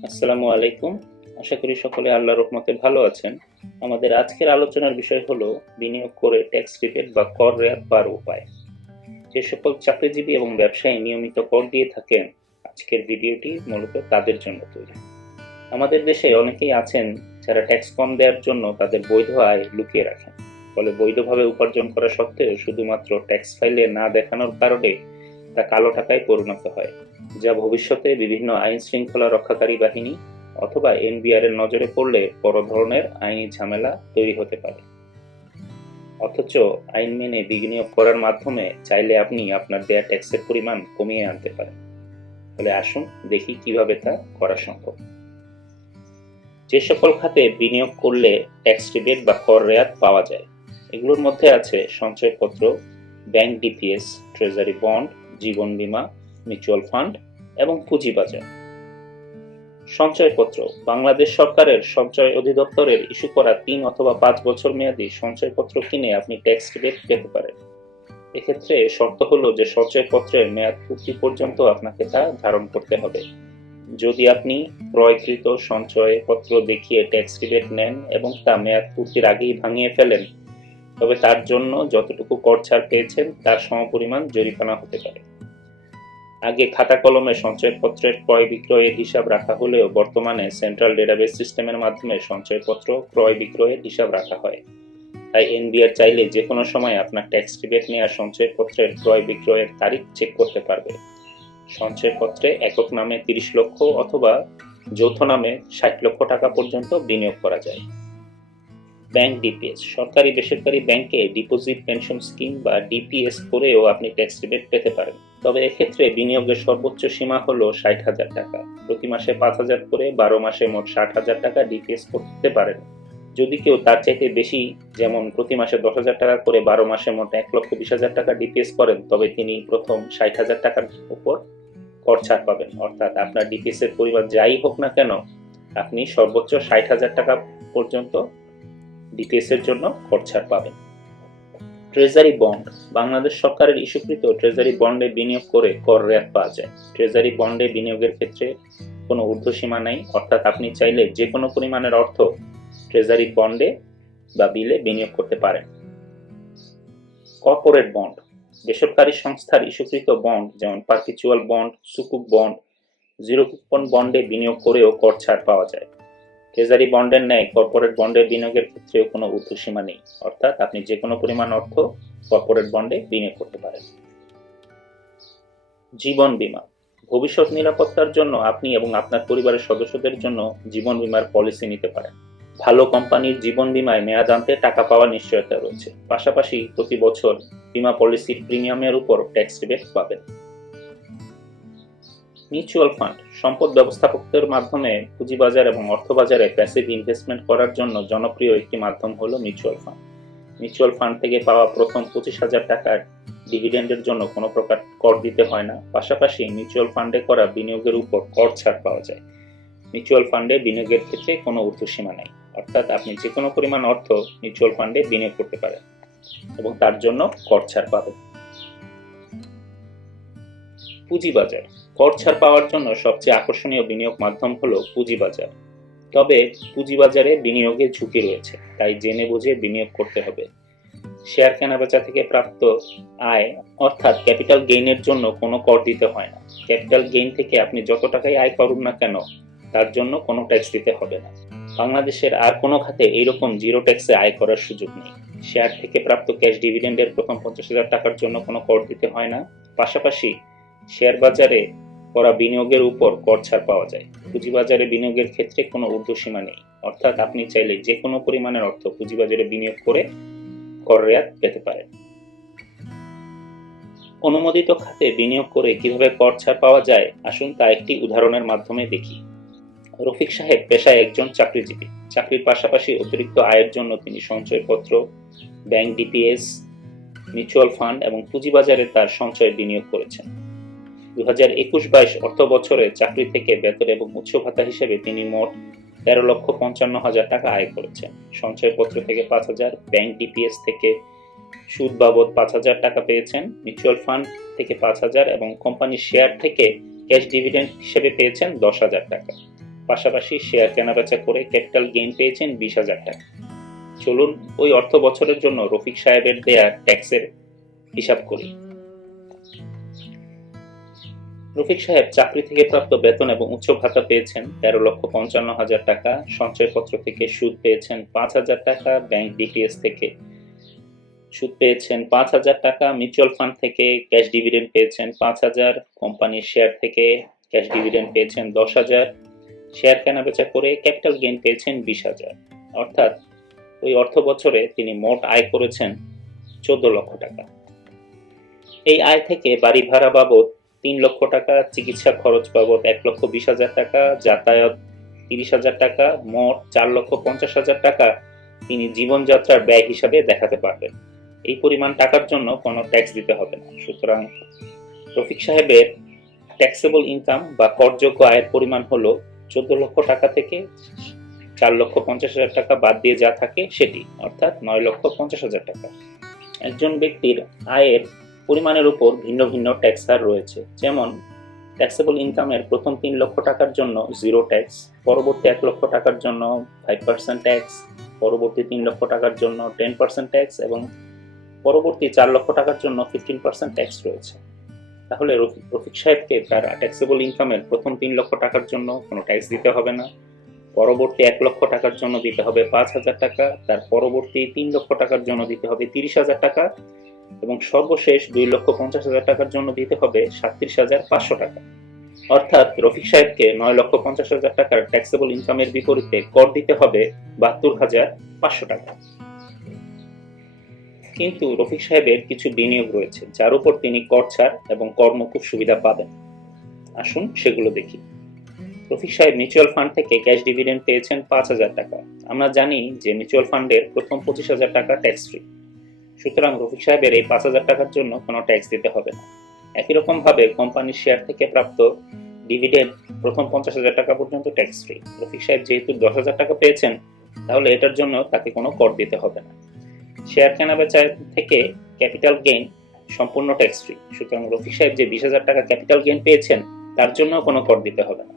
আসসালামু আলাইকুম। আশা করি সকলে আল্লাহর রহমতে ভালো আছেন। আমাদের আজকের আলোচনার বিষয় হলো বিনিয়োগ করে ট্যাক্স রিবেট বা কর রেয়াত পাওয়ার উপায়। যে সকল চাকরিজীবী এবং ব্যবসায়ী নিয়মিত কর দিয়ে থাকেন, আজকের ভিডিওটি মূলত তাদের জন্য তৈরি। আমাদের দেশে অনেকেই আছেন যারা ট্যাক্স কম দেওয়ার জন্য তাদের বৈধ আয় লুকিয়ে রাখেন। ফলে বৈধভাবে উপার্জন করা সত্ত্বেও শুধুমাত্র ট্যাক্স ফাইলে না দেখানোর কারণে তা কালো টাকায় পরিণত হয়, যা ভবিষ্যতে বিভিন্ন আইন শৃঙ্খলা রক্ষাকারী বাহিনী অথবা এনবিআর এর নজরে পড়লে বড় ধরনের আইনি ঝামেলা তৈরি হতে পারে। অথচ আইন মেনে বিনিয়োগ করার মাধ্যমে চাইলে আপনি আপনার দেয়া ট্যাক্সের পরিমাণ কমিয়ে আনতে পারেন। তাহলে আসুন দেখি কিভাবে তা করা সম্ভব। যে সকল খাতে বিনিয়োগ করলে ট্যাক্স রিবেট বা কর রেয়াত পাওয়া যায়, এগুলোর মধ্যে আছে সঞ্চয়পত্র, ব্যাংক ডিপিএস, ট্রেজারি বন্ড, জীবন বীমা, মিউচুয়াল ফান্ড এবং পুঁজিবাজার। সঞ্চয়পত্র বাংলাদেশ সরকারের সঞ্চয় অধিদপ্তরের ইস্যু করা ৩ অথবা ৫ বছর মেয়াদী সঞ্চয়পত্র কিনে আপনি ট্যাক্স রিবেট পেতে পারেন। এক্ষেত্রে শর্ত হলো যে সঞ্চয়পত্রের মেয়াদ পূর্তি পর্যন্ত আপনাকে তা ধারণ করতে হবে। যদি আপনি ক্রয়কৃত সঞ্চয়পত্র দেখিয়ে ট্যাক্স রিবেট নেন এবং তা মেয়াদ পূর্তির আগেই ভাঙিয়ে ফেলেন, তবে তার জন্য যতটুকু কর ছাড় পেয়েছেন তার সমপরিমাণ জরিমানা হতে পারে। আগে খাতা কলমে সঞ্চয়পত্রের ক্রয় বিক্রয়ের হিসাব রাখা হলেও বর্তমানে সেন্ট্রাল ডেটাবেস সিস্টেমের মাধ্যমে সঞ্চয়পত্র ক্রয় বিক্রয়ের হিসাব রাখা হয়। তাই এনবিআর চাইলে যে কোনো সময় আপনার ট্যাক্স রিবেট নেওয়া সঞ্চয়পত্রের ক্রয় বিক্রয়ের তারিখ চেক করতে পারবে। সঞ্চয়পত্রে একক নামে ৩০ লক্ষ অথবা যৌথ নামে ৬০ লক্ষ টাকা পর্যন্ত বিনিয়োগ করা যায়। ব্যাংক ডিপিএস সরকারি বেসরকারি ব্যাংকে ডিপোজিট পেনশন স্কিম বা ডিপিএস করেও আপনি ট্যাক্স রিবেট পেতে পারেন। তবে এক্ষেত্রে বিনিয়োগের সর্বোচ্চ সীমা হলো ৬০,০০০ টাকা। প্রতি মাসে ৫,০০০ করে ১২ মাসে মোট ৬০,০০০ টাকা ডিপিএস করতে পারেন। যদি কেউ তার চাইতে বেশি, যেমন প্রতি মাসে ১০,০০০ টাকা করে ১২ মাসে মোট ১,২০,০০০ টাকা ডিপিএস করেন, তবে তিনি প্রথম ৬০,০০০ টাকার উপর কর ছাড় পাবেন। অর্থাৎ আপনার ডিপিএস এর পরিমাণ যাই হোক না কেন, আপনি সর্বোচ্চ ৬০,০০০ টাকা পর্যন্ত ডিপিএস এর জন্য কর ছাড় পাবেন। ট্রেজারি বন্ড বাংলাদেশ সরকারের ইস্যুকৃত ট্রেজারি বন্ডে বিনিয়োগ করে কর রেয়াত পাওয়া যায়। ট্রেজারি বন্ডে বিনিয়োগের ক্ষেত্রে কোনো ঊর্ধ্বসীমা নেই, অর্থাৎ আপনি চাইলে যে কোনো পরিমাণের অর্থ ট্রেজারি বন্ডে বা বিলে বিনিয়োগ করতে পারেন। কর্পোরেট বন্ড বেসরকারি সংস্থার ইস্যুকৃত বন্ড, যেমন পারপিচুয়াল বন্ড, সুকুক বন্ড, জিরো কুপন বন্ডে বিনিয়োগ করেও কর ছাড় পাওয়া যায়। ট্রেজারি বন্ডের ন্যায় কর্পোরেট বন্ডের বিনিয়োগের ক্ষেত্রেও কোনো ঊর্ধ্বসীমা নেই, অর্থাৎ আপনি যে কোনো পরিমাণ অর্থ কর্পোরেট বন্ডে বিনিয়োগ করতে পারেন। জীবন বীমা ভবিষ্যৎ নিরাপত্তার জন্য আপনি এবং আপনার পরিবারের সদস্যদের জন্য জীবন বীমার পলিসি নিতে পারেন। ভালো কোম্পানির জীবন বীমায় মেয়াদান্তে টাকা পাওয়ার নিশ্চয়তা রয়েছে। পাশাপাশি প্রতি বছর বীমা পলিসির প্রিমিয়ামের উপর ট্যাক্স রিবেট পাবেন। মিউচুয়াল ফান্ড সম্পদ ব্যবস্থাপকদের মাধ্যমে পুঁজিবাজার এবং অর্থবাজারে প্যাসিভ ইনভেস্টমেন্ট করার জন্য জনপ্রিয় একটি মাধ্যম হলো মিউচুয়াল ফান্ড। মিউচুয়াল ফান্ড থেকে পাওয়া প্রথম 25,০০০ টাকার ডিভিডেন্ডের জন্য কোনো প্রকার কর দিতে হয় না। পাশাপাশি মিউচুয়াল ফান্ডে করা বিনিয়োগের উপর কর ছাড় পাওয়া যায়। মিউচুয়াল ফান্ডে বিনিয়োগের ক্ষেত্রে কোনো ঊর্ধ্বসীমা নেই, অর্থাৎ আপনি যে কোনো পরিমাণ অর্থ মিউচুয়াল ফান্ডে বিনিয়োগ করতে পারেন এবং তার জন্য কর ছাড় পাবেন। পুঁজিবাজার কর ছাড় পাওয়ার জন্য সবচেয়ে আকর্ষণীয় বিনিয়োগ মাধ্যম হলো পুঁজিবাজার। তবে পুঁজিবাজারে বিনিয়োগের ঝুঁকি রয়েছে, তাই জেনে বুঝে বিনিয়োগ করতে হবে। শেয়ার কেনাবেচা থেকে প্রাপ্ত আয় অর্থাৎ ক্যাপিটাল গেইনের জন্য কোনো কর দিতে হয় না। ক্যাপিটাল গেইন থেকে আপনি যত টাকাই আয় করুন না কেন, তার জন্য কোনো ট্যাক্স দিতে হবে না। বাংলাদেশের আর কোনো খাতে এইরকম জিরো ট্যাক্সে আয় করার সুযোগ নেই। শেয়ার থেকে প্রাপ্ত ক্যাশ ডিভিডেন্ডের প্রথম ৫০,০০০ টাকার জন্য কোনো কর দিতে হয় না। পাশাপাশি শেয়ার বাজারে করা বিনিয়োগের উপর কর ছাড় পাওয়া যায়। পুঁজিবাজারে বিনিয়োগের ক্ষেত্রে কোনো ঊর্ধ্বসীমা নেই, অর্থাৎ আপনি চাইলে যে কোনো পরিমাণের অর্থ পুঁজিবাজারে বিনিয়োগ করে কর রেয়াত পেতে পারেন। অনুমোদিত খাতে বিনিয়োগ করে কিভাবে কর ছাড় পাওয়া যায়, আসুন তা একটি উদাহরণের মাধ্যমে দেখি। রফিক সাহেব পেশায় একজন চাকরিজীবী। চাকরির পাশাপাশি অতিরিক্ত আয়ের জন্য তিনি সঞ্চয়পত্র, ব্যাংক ডিপিএস, মিউচুয়াল ফান্ড এবং পুঁজিবাজারে তার সঞ্চয় বিনিয়োগ করেছেন। ২০২১-২২ অর্থ বছরে চাকরি থেকে বেতন এবং উৎস ভাতা হিসেবে তিনি মোট ১৩,৫৫,০০০ টাকা আয় করেছেন। সঞ্চয়পত্র থেকে ৫,০০০, ব্যাংক ডিপিএস থেকে সুদ বাবদ ৫,০০০ টাকা পেয়েছেন, মিউচুয়াল ফান্ড থেকে ৫,০০০ এবং কোম্পানির শেয়ার থেকে ক্যাশ ডিভিডেন্ড হিসেবে পেয়েছেন ১০,০০০ টাকা। পাশাপাশি শেয়ার কেনাবেচা করে ক্যাপিটাল গেইন পেয়েছেন 20,000 টাকা। চলুন ওই অর্থ বছরের জন্য রফিক সাহেবের দেয়া ট্যাক্সের হিসাব করি। রফিক সাহেব চাকরি থেকে প্রাপ্ত বেতন এবং উচ্চ ভাতা পেয়েছেন 13,55,000 টাকা, সঞ্চয়পত্র থেকে সুদ পেয়েছেন 5,000 টাকা, ব্যাংক ডিপিএস থেকে সুদ পেয়েছেন 5,000 টাকা, মিউচুয়াল ফান্ড থেকে ক্যাশ ডিভিডেন্ড পেয়েছেন 5,000, কোম্পানির শেয়ার থেকে ক্যাশ ডিভিডেন্ড পেয়েছেন 10,000, শেয়ার কেনাবেচা করে ক্যাপিটাল গেইন পেয়েছেন 20,000। অর্থাৎ ওই অর্থ বছরে তিনি মোট আয় করেছেন 14 লক্ষ টাকা। এই আয় থেকে বাড়ি ভাড়া বাবদ 3 লক্ষ টাকা, চিকিৎসা খরচ বাবদ 1,20,000 টাকা, যাতায়াত 30,000 টাকা, মোট 4,50,000 টাকা তিনি জীবনযাত্রার ব্যয় হিসাবে দেখাতে পারবেন। এই পরিমাণ টাকার জন্য কোনো ট্যাক্স দিতে হবে না। সুতরাং রফিক সাহেবের ট্যাক্সেবল ইনকাম বা করযোগ্য আয়ের পরিমাণ হলো 14 লক্ষ টাকা থেকে 4,50,000 টাকা বাদ দিয়ে যা থাকে সেটি, অর্থাৎ 9,50,000 টাকা। একজন ব্যক্তির আয়ের পরিমাণের উপর ভিন্ন ভিন্ন ট্যাক্স হার রয়েছে। যেমন ট্যাক্সেবল ইনকামের প্রথম 3 লক্ষ টাকার জন্য 0 ট্যাক্স, পরবর্তী 1 লক্ষ টাকার জন্য 5% ট্যাক্স, পরবর্তী 3 লক্ষ টাকার জন্য 10% ট্যাক্স এবং পরবর্তী 4 লক্ষ টাকার জন্য 15% ট্যাক্স রয়েছে। তাহলে রফিক সাহেবকে তার ট্যাক্সেবল ইনকামের প্রথম 3 লক্ষ টাকার জন্য কোনো ট্যাক্স দিতে হবে না, পরবর্তী 1 লক্ষ টাকার জন্য দিতে হবে 5,000 টাকা, তার পরবর্তী 3 লক্ষ টাকার জন্য দিতে হবে 30,000 টাকা এবং সর্বশেষ 2,50,000 টাকার জন্য দিতে হবে 37,500 টাকা। অর্থাৎ রফিক সাহেবকে 9,50,000 টাকার ট্যাক্সেবল ইনকামের বিপরীতে কর দিতে হবে 72,500 টাকা। কিন্তু রফিক সাহেবের কিছু বিনিয়োগ রয়েছে যার উপর তিনি কর ছাড় এবং কর্মকুব সুবিধা পাবেন। আসুন সেগুলো দেখি। রফিক সাহেব মিউচুয়াল ফান্ড থেকে ক্যাশ ডিভিডেন্ড পেয়েছেন 5,000 টাকা। আমরা জানি যে মিউচুয়াল ফান্ডের প্রথম 25,000 টাকা ট্যাক্স ফ্রি। সুতরাং রফিক সাহেবের এই 5,000 টাকার জন্য কোনো ট্যাক্স দিতে হবে না। একই রকম ভাবে কোম্পানির শেয়ার থেকে প্রাপ্ত ডিভিডেন্ড প্রথম 50,000 টাকা পর্যন্ত ট্যাক্স ফ্রি। রফিক সাহেব যেহেতু 10,000 টাকা পেয়েছেন, তাহলে এটার জন্য তাকে কোনো কর দিতে হবে না। শেয়ার কেনাবেচা থেকে ক্যাপিটাল গেইন সম্পূর্ণ ট্যাক্স ফ্রি। সুতরাং রফিক সাহেব যে 20,000 টাকা ক্যাপিটাল গেইন পেয়েছেন তার জন্য কোনো কর দিতে হবে না।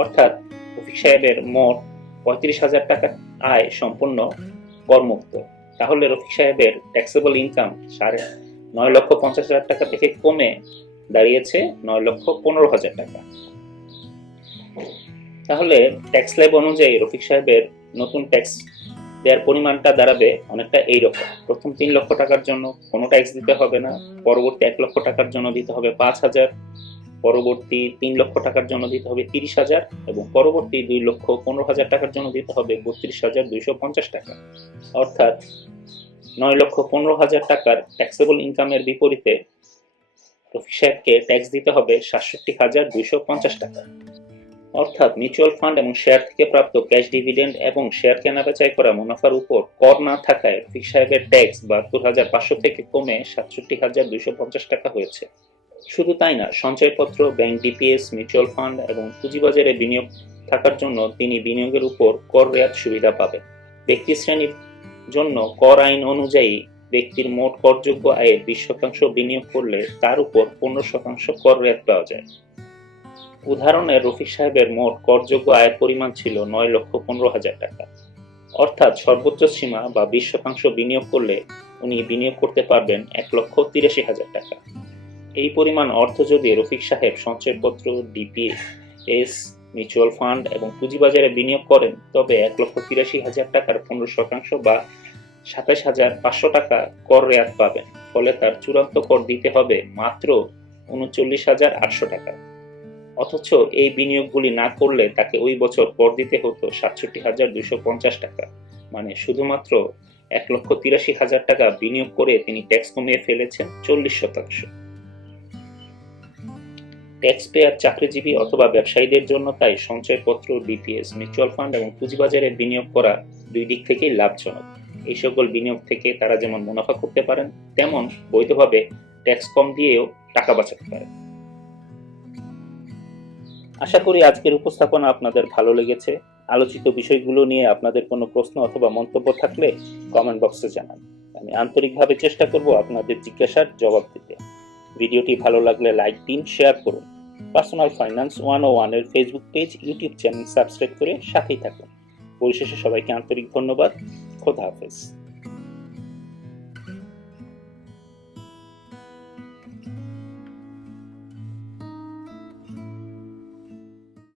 অর্থাৎ রফিক সাহেবের মোট 35,000 টাকা আয় সম্পূর্ণ করমুক্ত। তাহলে রফিক সাহেবের ট্যাক্সেবল ইনকাম 9,50,000 টাকা থেকে কমে দাঁড়িয়েছে 9,15,000 টাকা। তাহলে ট্যাক্স স্ল্যাব অনুযায়ী রফিক সাহেবের নতুন ট্যাক্স দেওয়ার পরিমাণটা দাঁড়াবে অনেকটা এইরকম। প্রথম 3 লক্ষ টাকার জন্য কোনো ট্যাক্স দিতে হবে না, পরবর্তী 1 লক্ষ টাকার জন্য দিতে হবে 5,000, পরবর্তী 3 লক্ষ টাকার জন্য দিতে হবে 30,000 এবং পরবর্তী 2,15,000 টাকার জন্য দিতে হবে 32,250 টাকা। অর্থাৎ 9,15,000 টাকার ট্যাক্সেবল ইনকামের বিপরীতে রফিক সাহেবকে ট্যাক্স দিতে হবে 67,250 টাকা। অর্থাৎ মিউচুয়াল ফান্ড এবং শেয়ার থেকে প্রাপ্ত ক্যাশ ডিভিডেন্ড এবং শেয়ার কেনাবেচায় করা মুনাফার উপর কর না থাকায় রফিক সাহেবের ট্যাক্স 72,500 থেকে কমে 67,250 টাকা হয়েছে। শুধু তাই না, সঞ্চয়পত্র, ব্যাংক ডিপিএস, মিউচুয়াল ফান্ড এবং পুঁজিবাজারে বিনিয়োগ থাকার জন্য তিনি বিনিয়োগের উপর কর রেয়াত সুবিধা পাবেন। ব্যক্তি শ্রেণীর জন্য কর আইন অনুযায়ী ব্যক্তির মোট করযোগ্য আয়ের 20% বিনিয়োগ করলে তার উপর 15% কর রেয়াত পাওয়া যায়। উদাহরণে রফিক সাহেবের মোট করযোগ্য আয়ের পরিমাণ ছিল 9,15,000 টাকা। অর্থাৎ সর্বোচ্চ সীমা বা 20% বিনিয়োগ করলে উনি বিনিয়োগ করতে পারবেন 1,83,000 টাকা। এই পরিমাণ অর্থ যদি রফিক সাহেব সঞ্চয়পত্র, ডিপিএস, মিউচুয়াল ফান্ড এবং পুঁজিবাজারে বিনিয়োগ করেন তবে 1,83,000 টাকার 15% বা 27,500 টাকা কর রেয়াত পাবেন। ফলে তার চূড়ান্ত কর দিতে হবে মাত্র 39,800 টাকা। অথচ এই বিনিয়োগগুলি না করলে তাকে ওই বছর কর দিতে হতো 67,250 টাকা। মানে শুধুমাত্র 1,83,000 টাকা বিনিয়োগ করে তিনি ট্যাক্স কমিয়ে ফেলেছেন 40%। ট্যাক্স পেয়ার চাকরিজীবী অথবা ব্যবসায়ীদের জন্য তাই সঞ্চয়পত্র, ডিপিএস, মিউচুয়াল ফান্ড এবং পুঁজিবাজারে বিনিয়োগ করা দুই দিক থেকেই লাভজনক। এই সকল বিনিয়োগ থেকে তারা যেমন মুনাফা করতে পারেন, তেমন বৈধভাবে ট্যাক্স কম দিয়েও টাকা বাঁচাতে পারেন। আশা করি আজকের উপস্থাপনা আপনাদের ভালো লেগেছে। আলোচিত বিষয়গুলো নিয়ে আপনাদের কোনো প্রশ্ন অথবা মন্তব্য থাকলে কমেন্ট বক্সে জানান। আমি আন্তরিকভাবে চেষ্টা করব আপনাদের জিজ্ঞাসার জবাব দিতে। ভিডিওটি ভালো লাগলে লাইক দিন, শেয়ার করুন। পার্সোনাল ফাইন্যান্স 101 এর Facebook page, YouTube channel subscribe করে সাথেই থাকুন। পরিশেষে সবাইকে আন্তরিক ধন্যবাদ। খোদা হাফেজ।